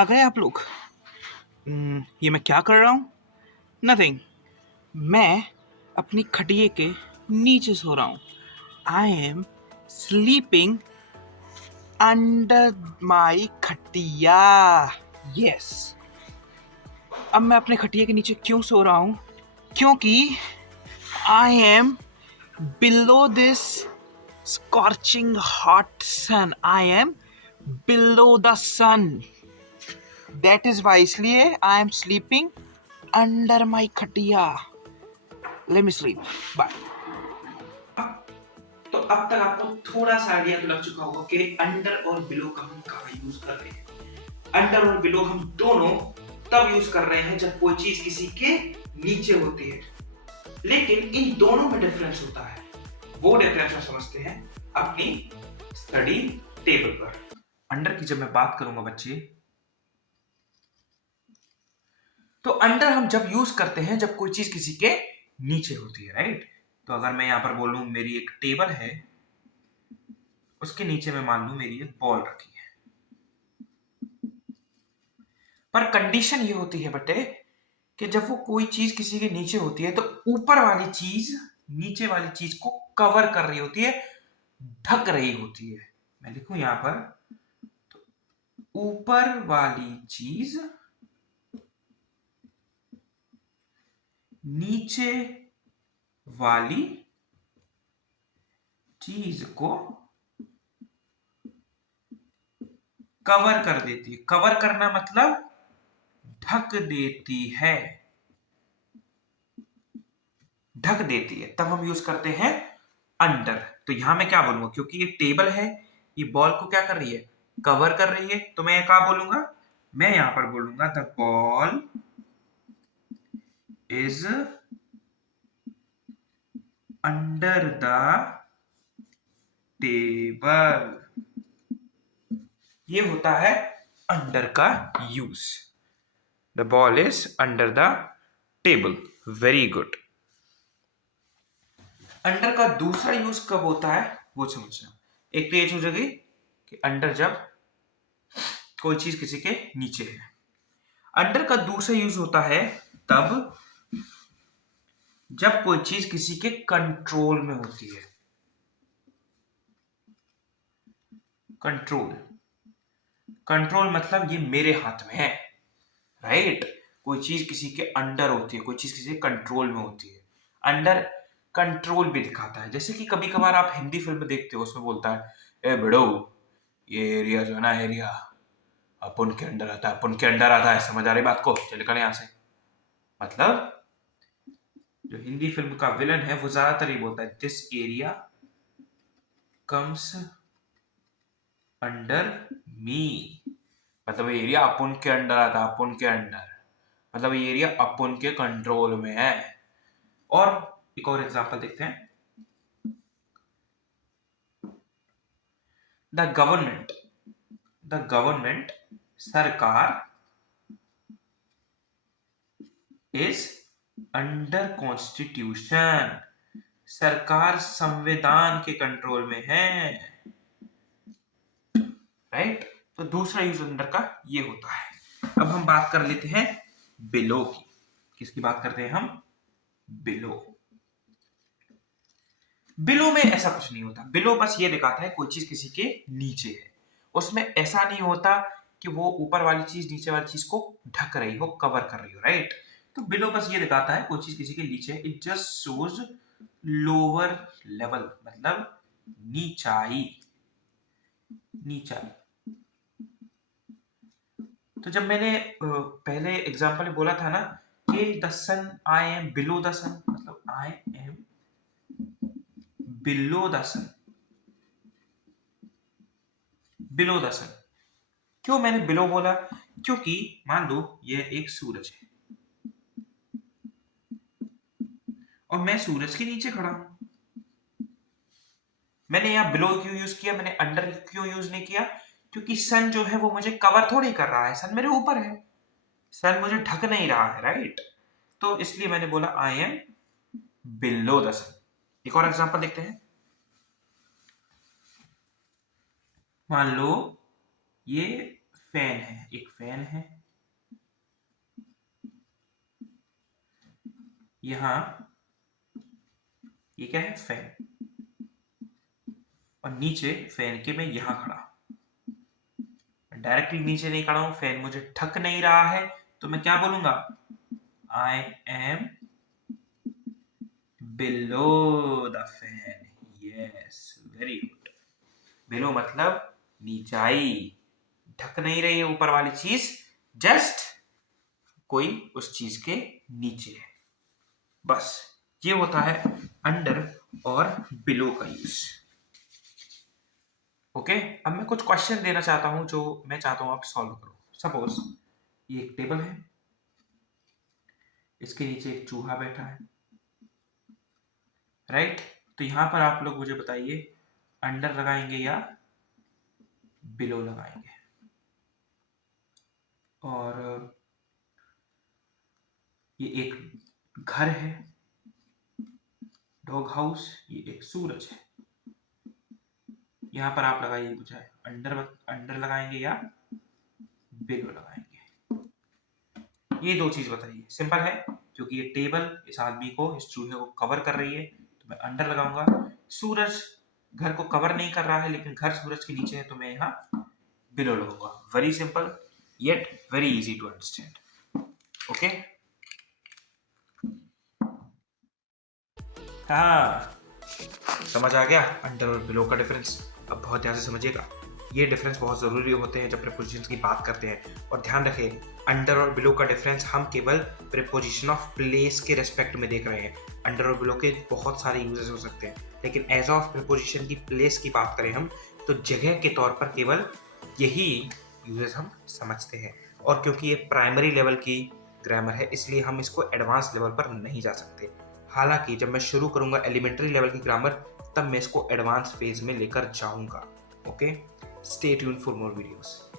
आ गए आप लोग। ये मैं क्या कर रहा हूँ? नथिंग। मैं अपनी खटिए के नीचे सो रहा हूँ। आई एम स्लीपिंग अंडर माई खटिया। यस। अब मैं अपने खटिए के नीचे क्यों सो रहा हूँ? क्योंकि I am below this scorching hot sun. I am below the sun. That is why इसलिए I am sleeping under my khatiya. Let me sleep. Bye. तो अब तक आपको थोड़ा सा आइडिया तो लग चुका होगा कि अंडर और बिलो का हम कहाँ यूज कर रहे हैं। अंडर और बिलो हम दोनों तब यूज कर रहे हैं जब कोई चीज किसी के नीचे होती है, लेकिन इन दोनों में डिफरेंस होता है। वो डिफरेंस हम समझते हैं अपनी स्टडी टेबल पर। अंडर की जब मैं बात करूंगा बच्चे, तो अंडर हम जब यूज करते हैं जब कोई चीज किसी के नीचे होती है, राइट। तो अगर मैं यहां पर बोलूं मेरी एक टेबल है, उसके नीचे मैं मान लूं मेरी एक बॉल रखी है, पर कंडीशन ये होती है बेटे कि जब वो कोई चीज किसी के नीचे होती है तो ऊपर वाली चीज नीचे वाली चीज को कवर कर रही होती है, ढक रही होती है। मैं लिखूं यहां पर, तो ऊपर वाली चीज नीचे वाली चीज को कवर कर देती है। कवर करना मतलब ढक देती है, ढक देती है। तब हम यूज करते हैं अंडर। तो यहां मैं क्या बोलूंगा, क्योंकि ये टेबल है, ये बॉल को क्या कर रही है, कवर कर रही है, तो मैं क्या बोलूंगा, मैं यहां पर बोलूंगा the ball is under the table. ये होता है अंडर का use. The ball is under the table. Very good. Under का दूसरा यूज कब होता है वो समझना। एक तो ये चीज होगी कि अंडर जब कोई चीज किसी के नीचे है। अंडर का दूसरा यूज होता है तब जब कोई चीज किसी के कंट्रोल में होती है। कंट्रोल, कंट्रोल मतलब ये मेरे हाथ में है, राइट। कोई चीज किसी के अंडर होती है, कोई चीज किसी के कंट्रोल में होती है। अंडर कंट्रोल भी दिखाता है। जैसे कि कभी कभार आप हिंदी फिल्म देखते हो, उसमें बोलता है, ए बड़ो, ये एरिया जो है ना, एरिया अपन के अंडर आता है, अपन के अंडर आता है। समझ आ रही बात को? चल निकल यहां से। मतलब जो हिंदी फिल्म का विलन है वो ज्यादातर ही बोलता है, दिस एरिया कम्स अंडर मी। मतलब ये एरिया अपन के अंडर आता है, अपन के अंडर, मतलब ये एरिया अपन के कंट्रोल में है। और एक और एग्जांपल देखते हैं। द गवर्नमेंट, द गवर्नमेंट सरकार इज अंडर कॉन्स्टिट्यूशन। सरकार संविधान के कंट्रोल में है, राइट। तो दूसरा यूज अंडर का ये होता है। अब हम बात कर लेते हैं बिलो की। किसकी बात करते हैं हम? बिलो। बिलो में ऐसा कुछ नहीं होता। बिलो बस ये दिखाता है कोई चीज किसी के नीचे है। उसमें ऐसा नहीं होता कि वो ऊपर वाली चीज नीचे वाली चीज को ढक रही हो, कवर कर रही हो, राइट। तो बिलो बस ये दिखाता है कोई चीज किसी के नीचे। It just shows lower level, मतलब नीचाई, नीचाई। तो जब मैंने पहले एग्जांपल में बोला था ना कि the sun, I am below the sun, मतलब I am below the sun, below the sun. क्यों मैंने बिलो बोला? क्योंकि मान लो ये एक सूरज है और मैं सूरज के नीचे खड़ा हूं। मैंने यहां बिलो क्यों यूज किया, मैंने अंडर क्यों यूज नहीं किया? क्योंकि सन जो है वो मुझे कवर थोड़ी कर रहा है, सन मेरे ऊपर है, सन मुझे ढक नहीं रहा है, राइट। तो इसलिए मैंने बोला आई एम बिलो द सन। एक और एग्जांपल देखते हैं। मान लो ये फैन है, एक फैन है, यहां ये क्या है, फैन, और नीचे फैन के मैं यहां खड़ा, डायरेक्टली नीचे नहीं खड़ा हूं, फैन मुझे ढक नहीं रहा है, तो मैं क्या बोलूंगा, आई am below the fan. Yes, very good. Below मतलब नीचाई, ढक नहीं रही है ऊपर वाली चीज, जस्ट कोई उस चीज के नीचे है, बस। ये होता है अंडर और बिलो का यूज। ओके, अब मैं कुछ क्वेश्चन देना चाहता हूं जो मैं चाहता हूं आप सॉल्व करो। सपोज ये एक टेबल है, इसके नीचे एक चूहा बैठा है, राइट? तो यहां पर आप लोग मुझे बताइए, अंडर लगाएंगे या बिलो लगाएंगे? और ये एक घर है, डॉग हाउस, ये एक सूरज है, यहां पर आप लगाइए मुझे, अंडर लगाएंगे या बिलो लगाएंगे? ये दो चीज बताइए, सिंपल है, क्योंकि ये टेबल इस आदमी को, इस चूहे को कवर कर रही है, तो मैं अंडर लगाऊंगा। सूरज घर को कवर नहीं कर रहा है, लेकिन घर सूरज के नीचे है, तो मैं यहाँ बिलो लगाऊंगा। Very simple, yet very easy to understand. Okay, हाँ, समझ आ गया अंडर और बिलो का डिफरेंस? अब बहुत ध्यान से समझिएगा, ये डिफरेंस बहुत ज़रूरी होते हैं जब प्रीपोजिशंस की बात करते हैं। और ध्यान रखें, अंडर और बिलो का डिफरेंस हम केवल प्रीपोजिशन ऑफ प्लेस के रेस्पेक्ट में देख रहे हैं। अंडर और बिलो के बहुत सारे यूजेस हो सकते हैं, लेकिन एज ऑफ प्रीपोजिशन की प्लेस की बात करें हम, तो जगह के तौर पर केवल यही यूजेस हम समझते हैं। और क्योंकि ये प्राइमरी लेवल की ग्रामर है, इसलिए हम इसको एडवांस लेवल पर नहीं जा सकते। हालांकि जब मैं शुरू करूंगा एलिमेंट्री लेवल की ग्रामर, तब मैं इसको एडवांस फेज में लेकर जाऊंगा। Okay, stay tuned for more videos.